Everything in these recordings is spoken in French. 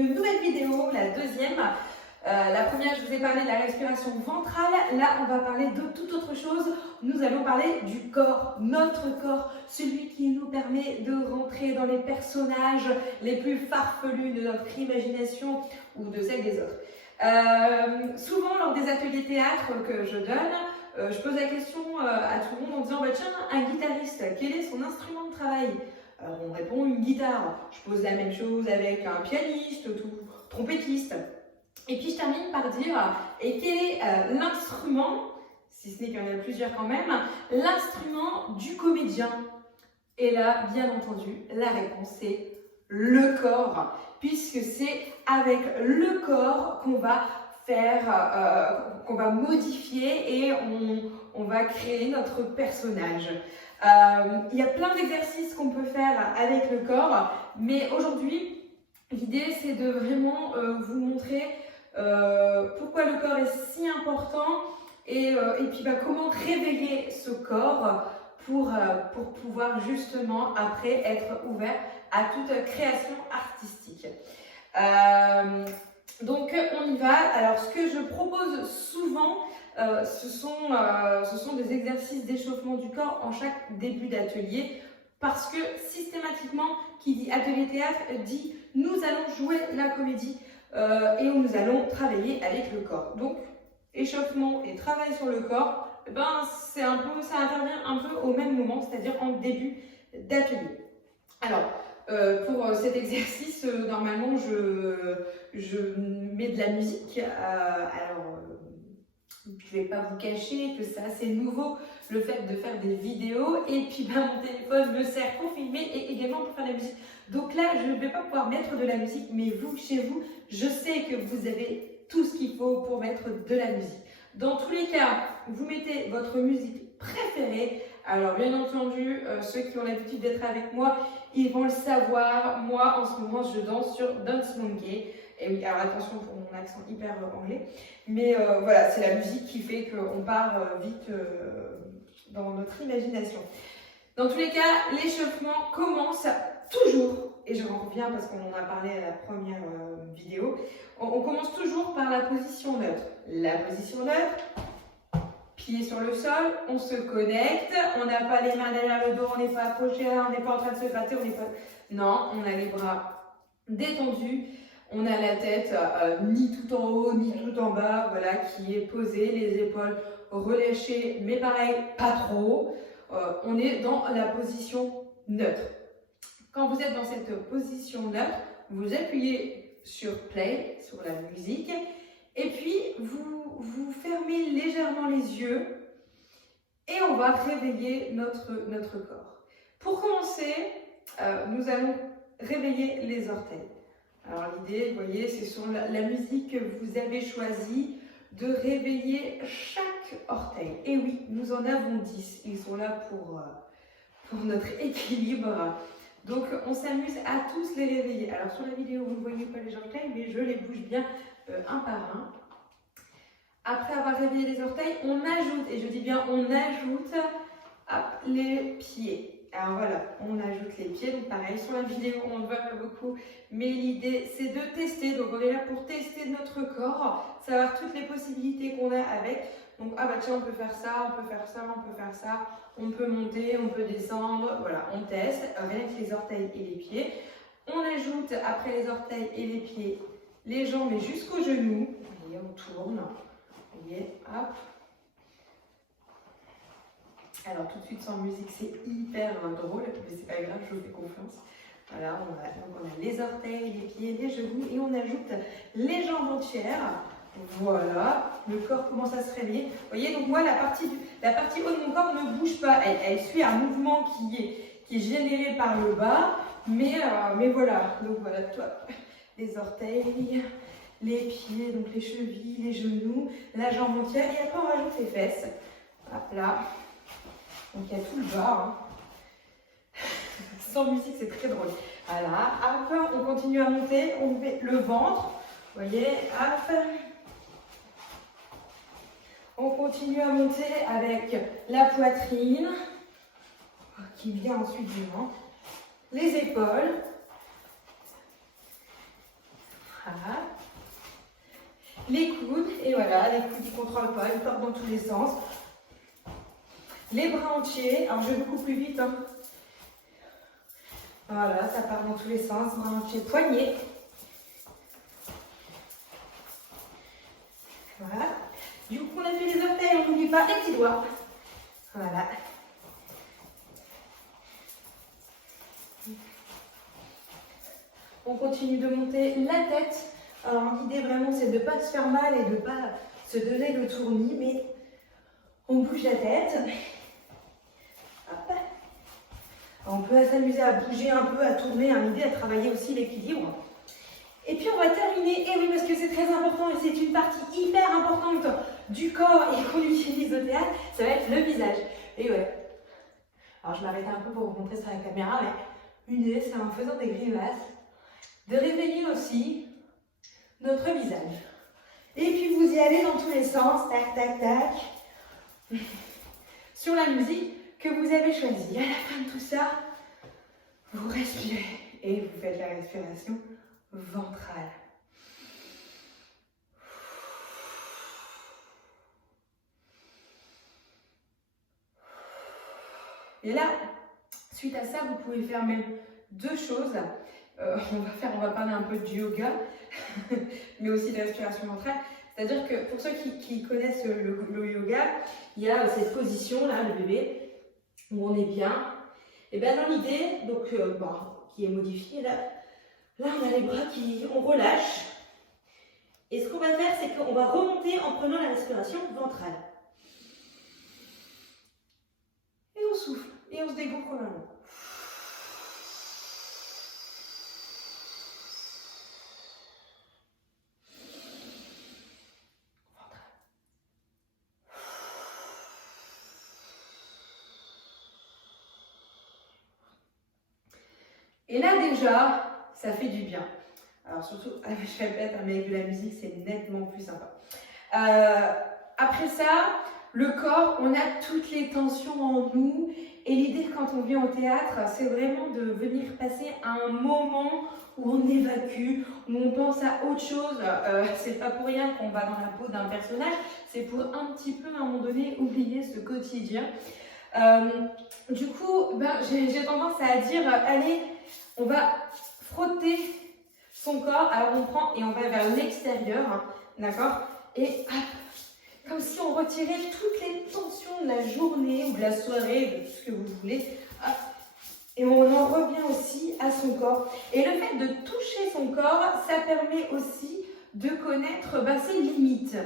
une nouvelle vidéo, la deuxième. La première, je vous ai parlé de la respiration ventrale. Là, on va parler de toute autre chose. Nous allons parler du corps, notre corps, celui qui nous permet de rentrer dans les personnages les plus farfelus de notre imagination ou de celle des autres. Souvent, lors des ateliers théâtre que je donne, je pose la question à tout le monde en disant bah, tiens, un guitariste, quel est son instrument de travail? Alors, on répond une guitare. Je pose la même chose avec un pianiste, trompettiste. Et puis je termine par dire et quel est l'instrument, si ce n'est qu'il y en a plusieurs quand même, l'instrument du comédien? Et là, bien entendu, la réponse c'est le corps, puisque c'est avec le corps qu'on va faire, qu'on va modifier et on va créer notre personnage. Il y a plein d'exercices qu'on peut faire avec le corps, mais aujourd'hui, l'idée c'est de vraiment vous montrer pourquoi le corps est si important et puis comment réveiller ce corps pour pouvoir justement après être ouvert à toute création artistique. Donc on y va. Alors ce que je propose souvent, ce sont des exercices d'échauffement du corps en chaque début d'atelier, parce que systématiquement, qui dit atelier théâtre dit nous allons jouer la comédie et nous allons travailler avec le corps. Donc échauffement et travail sur le corps, ça intervient un peu au même moment, c'est-à-dire en début d'atelier. Alors, pour cet exercice, normalement, je mets de la musique. Je ne vais pas vous cacher que c'est assez nouveau, le fait de faire des vidéos. Et puis, mon téléphone me sert pour filmer et également pour faire de la musique. Donc là, je ne vais pas pouvoir mettre de la musique, mais vous, chez vous, je sais que vous avez tout ce qu'il faut pour mettre de la musique. Dans tous les cas, vous mettez votre musique préférée. Alors bien entendu, ceux qui ont l'habitude d'être avec moi, ils vont le savoir. Moi, en ce moment, je danse sur Dance Monkey. Et oui, alors attention pour mon accent hyper anglais. Mais voilà, c'est la musique qui fait qu'on part vite dans notre imagination. Dans tous les cas, l'échauffement commence toujours, et je reviens parce qu'on en a parlé à la première vidéo, on commence toujours par la position neutre. La position neutre, pied sur le sol, on se connecte, on n'a pas les mains derrière le dos, on n'est pas accroché, on n'est pas en train de se battre, on n'est pas... Non, on a les bras détendus, on a la tête ni tout en haut, ni tout en bas, voilà, qui est posée, les épaules relâchées, mais pareil, pas trop. On est dans la position neutre. Quand vous êtes dans cette position neutre, vous appuyez sur play, sur la musique, et puis vous fermez légèrement les yeux et on va réveiller notre corps. Pour commencer, nous allons réveiller les orteils. Alors l'idée, vous voyez, c'est sur la musique que vous avez choisie de réveiller chaque orteil. Et oui, nous en avons 10. Ils sont là pour notre équilibre. Donc on s'amuse à tous les réveiller. Alors sur la vidéo, vous ne voyez pas les orteils, mais je les bouge bien un par un. Après avoir réveillé les orteils, on ajoute, et je dis bien on ajoute, les pieds. Alors voilà, on ajoute les pieds, donc pareil, sur la vidéo on ne voit pas beaucoup, mais l'idée c'est de tester, donc on est là pour tester notre corps, savoir toutes les possibilités qu'on a avec. Donc tiens, on peut faire ça, on peut faire ça, on peut faire ça, on peut monter, on peut descendre, voilà, on teste avec les orteils et les pieds. On ajoute après les orteils et les pieds, les jambes et jusqu'aux genoux, vous voyez, on tourne, vous voyez, hop. Alors tout de suite sans musique c'est hyper drôle, mais c'est pas grave, je vous fais confiance. Voilà, donc on a les orteils, les pieds, les genoux et on ajoute les jambes entières. Voilà, le corps commence à se réveiller. Vous voyez, donc moi la partie haut de mon corps ne bouge pas, elle suit un mouvement qui est généré par le bas, mais voilà, donc voilà, les orteils, les pieds, donc les chevilles, les genoux, la jambe entière et après on rajoute les fesses. Hop là. Donc il y a tout le bas. Sans musique, c'est très drôle. Voilà. Après, on continue à monter. On met le ventre. Vous voyez, hop. On continue à monter avec la poitrine qui vient ensuite du ventre. Les épaules. Voilà. Les coudes, et voilà, les coudes ils ne contrôlent pas, ils partent dans tous les sens. Les bras entiers, alors je vais beaucoup plus vite. Hein. Voilà, ça part dans tous les sens, bras entiers, poignets. Voilà. Du coup, on a fait les orteils, on n'oublie pas les petits doigts. Voilà. On continue de monter la tête. Alors l'idée vraiment c'est de ne pas se faire mal et de ne pas se donner le tournis, mais on bouge la tête. Hop. On peut s'amuser à bouger un peu, à tourner, l'idée à travailler aussi l'équilibre. Et puis on va terminer, et oui parce que c'est très important et c'est une partie hyper importante du corps et qu'on utilise au théâtre, ça va être le visage. Et ouais. Alors je m'arrête un peu pour vous montrer ça à la caméra, mais une idée c'est en faisant des grimaces de réveiller aussi notre visage. Et puis vous y allez dans tous les sens, tac, tac, tac, sur la musique que vous avez choisie. À la fin de tout ça, vous respirez et vous faites la respiration ventrale. Et là, suite à ça, vous pouvez faire même deux choses. On va parler un peu du yoga, mais aussi de la respiration ventrale. C'est-à-dire que pour ceux qui connaissent le yoga, il y a cette position-là, le bébé, où on est bien. Et bien dans l'idée, donc qui est modifiée, là on a les bras on relâche. Et ce qu'on va faire, c'est qu'on va remonter en prenant la respiration ventrale. Et on souffle, et on se dégonfle comme un loup. Et là déjà, ça fait du bien. Alors surtout, je répète, mais avec de la musique, c'est nettement plus sympa. Après ça, le corps, on a toutes les tensions en nous. Et l'idée quand on vient au théâtre, c'est vraiment de venir passer un moment où on évacue, où on pense à autre chose. C'est pas pour rien qu'on va dans la peau d'un personnage, c'est pour un petit peu, à un moment donné, oublier ce quotidien. Du coup, j'ai tendance à dire, allez, on va frotter son corps, alors on prend et on va vers l'extérieur, hein, d'accord? Et hop, comme si on retirait toutes les tensions de la journée ou de la soirée, de tout ce que vous voulez, hop, et on en revient aussi à son corps. Et le fait de toucher son corps, ça permet aussi de connaître ses limites.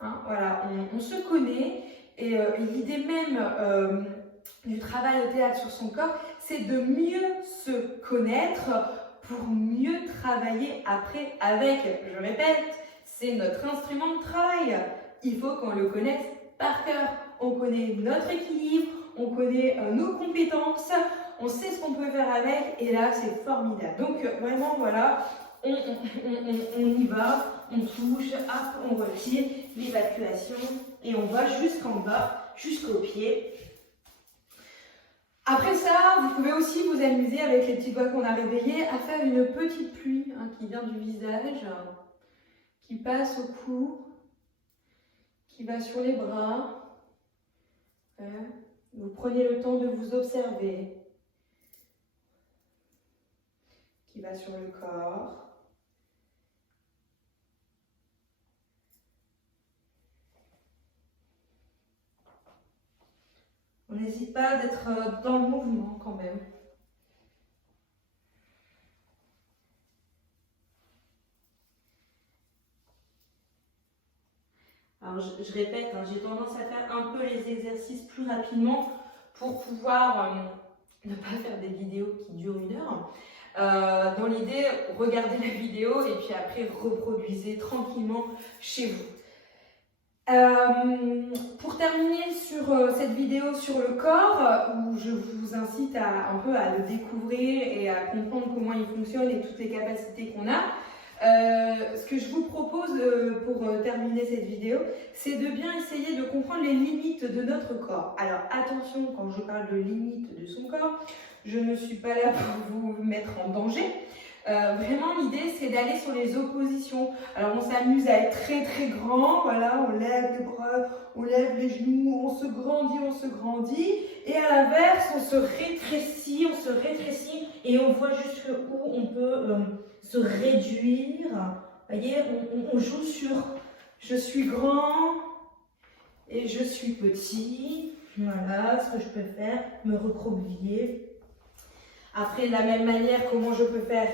Hein, voilà, on se connaît et l'idée même du travail au théâtre sur son corps, c'est de mieux se connaître pour mieux travailler après avec. Je répète, c'est notre instrument de travail. Il faut qu'on le connaisse par cœur. On connaît notre équilibre, on connaît nos compétences, on sait ce qu'on peut faire avec et là c'est formidable. Donc vraiment voilà, on y va, on touche, hop, on retire, l'évacuation et on va jusqu'en bas, jusqu'au pied. Après ça, vous pouvez aussi vous amuser avec les petits doigts qu'on a réveillés à faire une petite pluie qui vient du visage, qui passe au cou, qui va sur les bras. Vous prenez le temps de vous observer, qui va sur le corps. On n'hésite pas d'être dans le mouvement quand même. Alors je répète, j'ai tendance à faire un peu les exercices plus rapidement pour pouvoir ne pas faire des vidéos qui durent 1 heure. Dans l'idée, regardez la vidéo et puis après reproduisez tranquillement chez vous. Pour terminer sur cette vidéo sur le corps, où je vous incite un peu à le découvrir et à comprendre comment il fonctionne et toutes les capacités qu'on a, ce que je vous propose pour terminer cette vidéo, c'est de bien essayer de comprendre les limites de notre corps. Alors attention, quand je parle de limites de son corps, je ne suis pas là pour vous mettre en danger. Vraiment, l'idée, c'est d'aller sur les oppositions. Alors, on s'amuse à être très très grand, voilà, on lève les bras, on lève les genoux, on se grandit. Et à l'inverse, on se rétrécit, et on voit jusqu'où on peut se réduire. Vous voyez, on joue sur je suis grand et je suis petit. Voilà ce que je peux faire, me recroqueviller. Après, de la même manière, comment je peux faire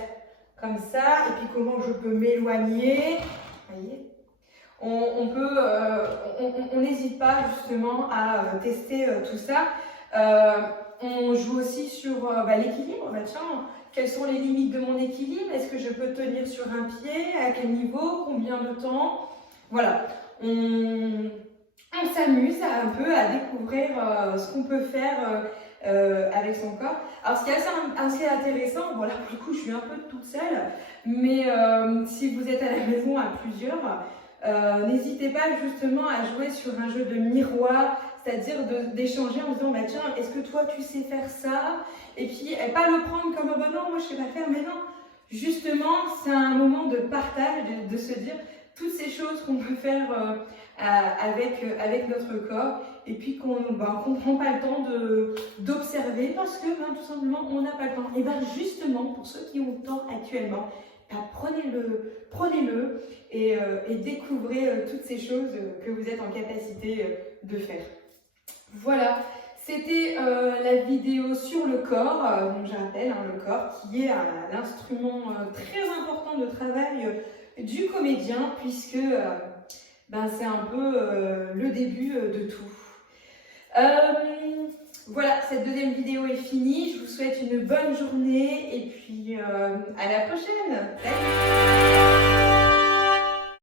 comme ça, et puis comment je peux m'éloigner. Voyez, on n'hésite pas justement à tester tout ça. On joue aussi sur l'équilibre. Tiens, quelles sont les limites de mon équilibre? Est-ce que je peux tenir sur un pied? À quel niveau? Combien de temps? Voilà. On s'amuse un peu à découvrir ce qu'on peut faire avec son corps. Alors, ce qui est assez intéressant, bon là pour le coup je suis un peu toute seule, mais si vous êtes à la maison à plusieurs, n'hésitez pas justement à jouer sur un jeu de miroir, c'est-à-dire d'échanger en disant tiens, est-ce que toi tu sais faire ça? Et puis pas le prendre comme non, moi je sais pas faire, mais non, justement c'est un moment de partage, de se dire toutes ces choses qu'on peut faire avec notre corps, et puis qu'on ne prend pas le temps d'observer parce que tout simplement on n'a pas le temps. Et justement, pour ceux qui ont le temps actuellement, prenez-le et découvrez toutes ces choses que vous êtes en capacité de faire. Voilà, c'était la vidéo sur le corps, donc je rappelle, le corps qui est l'instrument très important de travail du comédien, puisque c'est un peu le début de tout. Voilà, cette deuxième vidéo est finie. Je vous souhaite une bonne journée et puis à la prochaine. Salut!